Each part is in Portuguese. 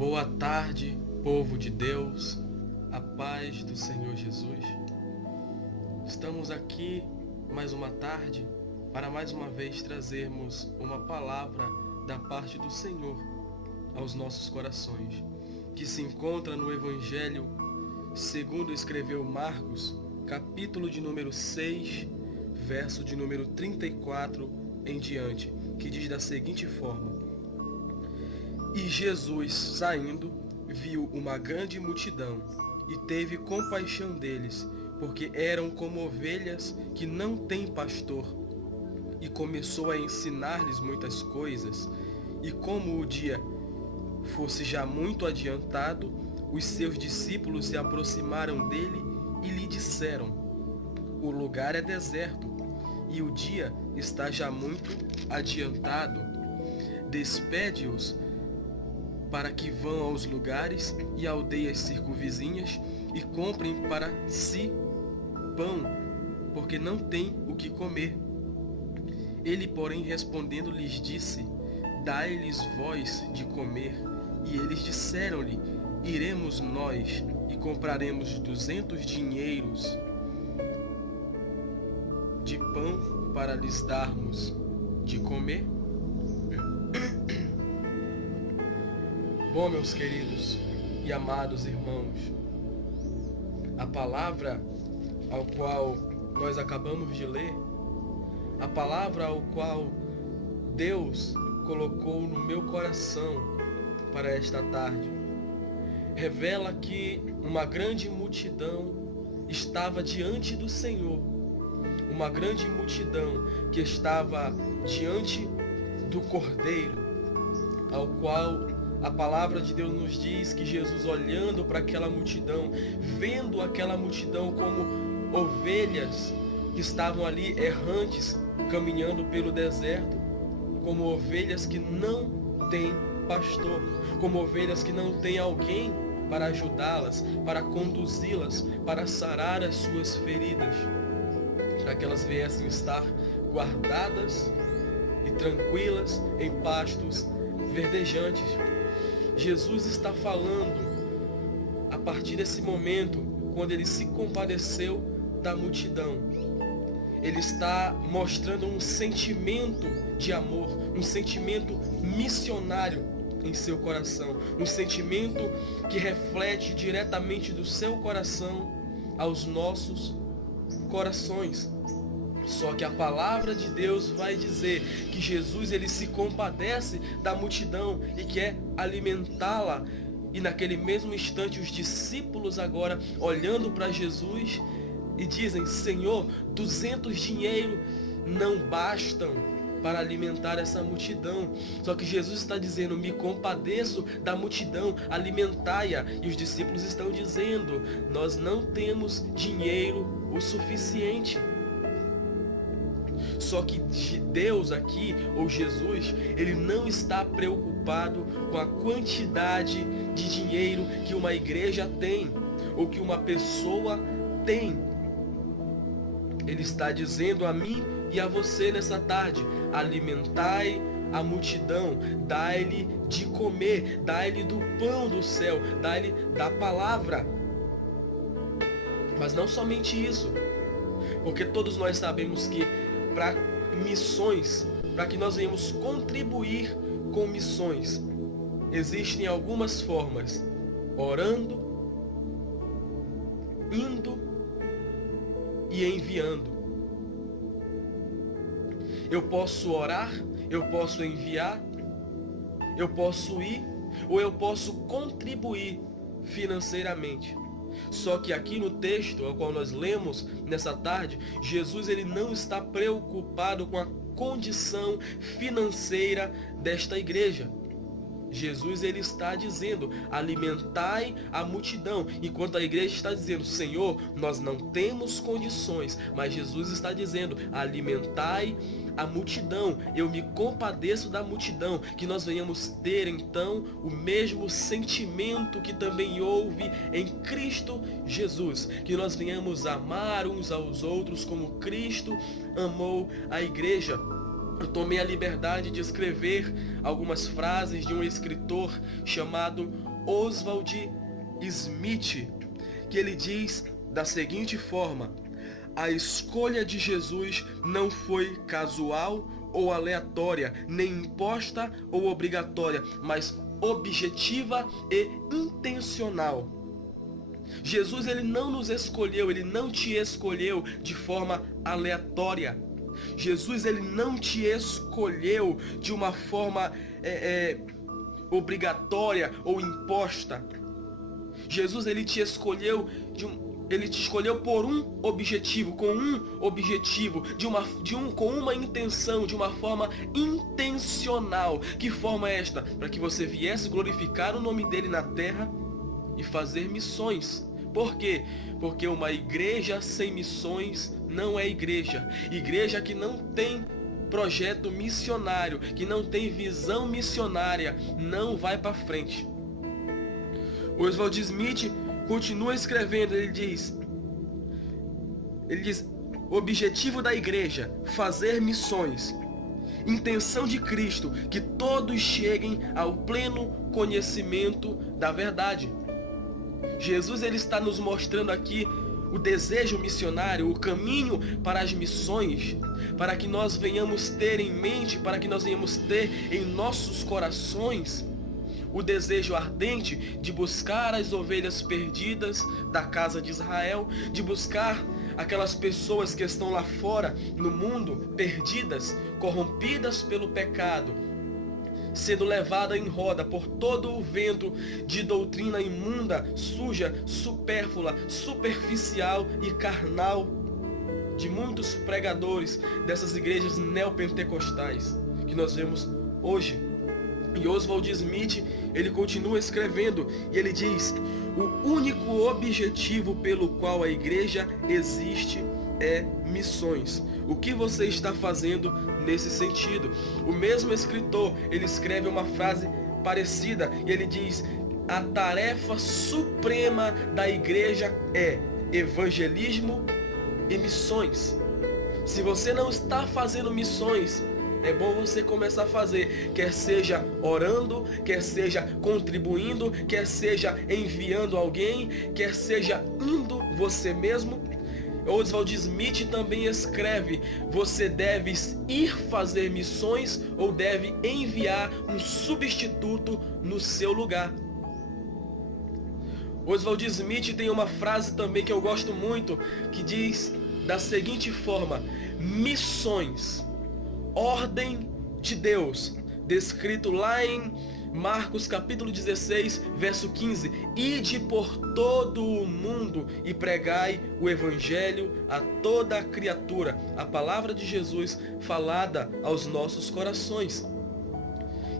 Boa tarde, povo de Deus, a paz do Senhor Jesus. Estamos aqui mais uma tarde para mais uma vez trazermos uma palavra da parte do Senhor aos nossos corações, que se encontra no Evangelho segundo escreveu Marcos, capítulo de número 6, verso de número 34 em diante, que diz da seguinte forma: E Jesus, saindo, viu uma grande multidão e teve compaixão deles, porque eram como ovelhas que não têm pastor. E começou a ensinar-lhes muitas coisas. E como o dia fosse já muito adiantado, os seus discípulos se aproximaram dele e lhe disseram: O lugar é deserto, e o dia está já muito adiantado. Despede-os para que vão aos lugares e aldeias circunvizinhas e comprem para si pão, porque não têm o que comer. Ele, porém, respondendo, lhes disse: Dai-lhes vós de comer. E eles disseram-lhe: Iremos nós e compraremos 200 dinheiros de pão para lhes darmos de comer? Bom, meus queridos e amados irmãos, a palavra ao qual nós acabamos de ler, a palavra ao qual Deus colocou no meu coração para esta tarde, revela que uma grande multidão estava diante do Senhor, uma grande multidão que estava diante do Cordeiro, ao qual a palavra de Deus nos diz que Jesus, olhando para aquela multidão, vendo aquela multidão como ovelhas que estavam ali errantes, caminhando pelo deserto, como ovelhas que não têm pastor, como ovelhas que não têm alguém para ajudá-las, para conduzi-las, para sarar as suas feridas, para que elas viessem estar guardadas e tranquilas em pastos verdejantes. Jesus está falando a partir desse momento, quando ele se compadeceu da multidão. Ele está mostrando um sentimento de amor, um sentimento missionário em seu coração, um sentimento que reflete diretamente do seu coração aos nossos corações. Só que a palavra de Deus vai dizer que Jesus, ele se compadece da multidão e quer alimentá-la. E naquele mesmo instante, os discípulos agora olhando para Jesus e dizem: Senhor, 200 dinheiro não bastam para alimentar essa multidão. Só que Jesus está dizendo: me compadeço da multidão, alimentai-a. E os discípulos estão dizendo: nós não temos dinheiro o suficiente. Só que Deus aqui, ou Jesus, ele não está preocupado com a quantidade de dinheiro que uma igreja tem, ou que uma pessoa tem. Ele está dizendo a mim e a você nessa tarde: alimentai a multidão, dai-lhe de comer, dai-lhe do pão do céu, dai-lhe da palavra. Mas não somente isso, porque todos nós sabemos que para missões, para que nós venhamos contribuir com missões, existem algumas formas: orando, indo e enviando. Eu posso orar, eu posso enviar, eu posso ir, ou eu posso contribuir financeiramente. Só que aqui no texto ao qual nós lemos nessa tarde, Jesus, ele não está preocupado com a condição financeira desta igreja. Jesus, ele está dizendo: alimentai a multidão, enquanto a igreja está dizendo: Senhor, nós não temos condições. Mas Jesus está dizendo: alimentai a multidão, eu me compadeço da multidão. Que nós venhamos ter então o mesmo sentimento que também houve em Cristo Jesus, que nós venhamos amar uns aos outros como Cristo amou a igreja. Eu tomei a liberdade de escrever algumas frases de um escritor chamado Oswald Smith, que ele diz da seguinte forma: a escolha de Jesus não foi casual ou aleatória, nem imposta ou obrigatória, mas objetiva e intencional. Jesus, ele não nos escolheu, ele não te escolheu de forma aleatória. Jesus, ele não te escolheu de uma forma obrigatória ou imposta. Jesus, ele te escolheu por um objetivo, com uma intenção, de uma forma intencional. Que forma é esta? Para que você viesse glorificar o nome dele na terra e fazer missões. Por quê? Porque uma igreja sem missões não é igreja. Igreja que não tem projeto missionário, que não tem visão missionária, não vai para frente. Oswald Smith continua escrevendo, ele diz, objetivo da igreja, fazer missões. Intenção de Cristo, que todos cheguem ao pleno conhecimento da verdade. Jesus, ele está nos mostrando aqui o desejo missionário, o caminho para as missões, para que nós venhamos ter em mente, para que nós venhamos ter em nossos corações o desejo ardente de buscar as ovelhas perdidas da casa de Israel, de buscar aquelas pessoas que estão lá fora no mundo, perdidas, corrompidas pelo pecado, sendo levada em roda por todo o vento de doutrina imunda, suja, supérflua, superficial e carnal de muitos pregadores dessas igrejas neopentecostais que nós vemos hoje. E Oswald Smith, ele continua escrevendo e ele diz: o único objetivo pelo qual a igreja existe é missões. O que você está fazendo nesse sentido? O mesmo escritor, ele escreve uma frase parecida e ele diz: a tarefa suprema da igreja é evangelismo e missões. Se você não está fazendo missões, é bom você começar a fazer, quer seja orando, quer seja contribuindo, quer seja enviando alguém, quer seja indo você mesmo. Oswald Smith também escreve: você deve ir fazer missões ou deve enviar um substituto no seu lugar. Oswald Smith tem uma frase também que eu gosto muito, que diz da seguinte forma: missões, ordem de Deus, descrito lá em Marcos capítulo 16, verso 15: ide por todo o mundo e pregai o evangelho a toda criatura. A palavra de Jesus falada aos nossos corações.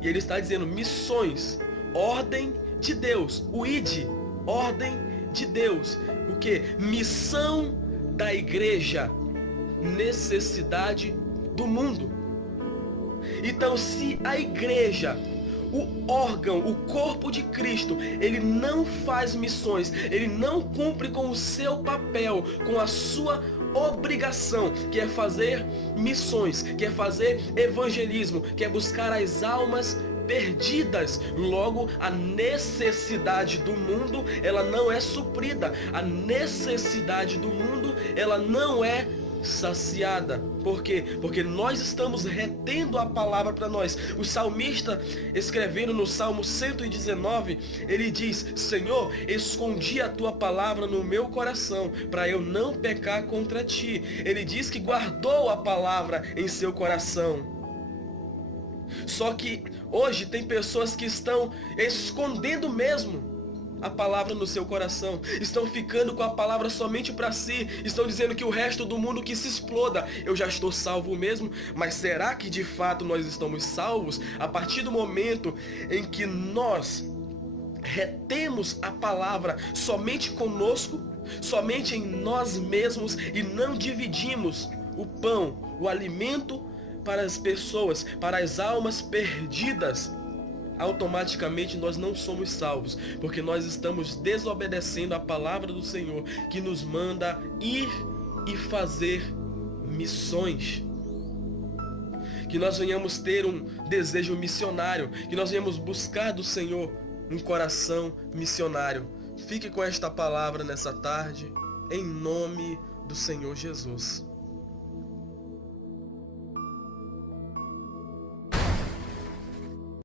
E ele está dizendo missões, ordem de Deus, o ide, ordem de Deus. O que? Missão da igreja, necessidade do mundo. Então, se a igreja, o órgão, o corpo de Cristo, ele não faz missões, ele não cumpre com o seu papel, com a sua obrigação, que é fazer missões, que é fazer evangelismo, que é buscar as almas perdidas, logo a necessidade do mundo, ela não é suprida, a necessidade do mundo, ela não é saciada. Por quê? Porque nós estamos retendo a palavra para nós. O salmista, escrevendo no Salmo 119, ele diz: Senhor, escondi a tua palavra no meu coração, para eu não pecar contra ti. Ele diz que guardou a palavra em seu coração. Só que hoje tem pessoas que estão escondendo mesmo a palavra no seu coração, estão ficando com a palavra somente para si, estão dizendo que o resto do mundo que se exploda, eu já estou salvo mesmo. Mas será que de fato nós estamos salvos? A partir do momento em que nós retemos a palavra somente conosco, somente em nós mesmos, e não dividimos o pão, o alimento para as pessoas, para as almas perdidas, automaticamente nós não somos salvos, porque nós estamos desobedecendo a palavra do Senhor, que nos manda ir e fazer missões. Que nós venhamos ter um desejo missionário, que nós venhamos buscar do Senhor um coração missionário. Fique com esta palavra nessa tarde, em nome do Senhor Jesus.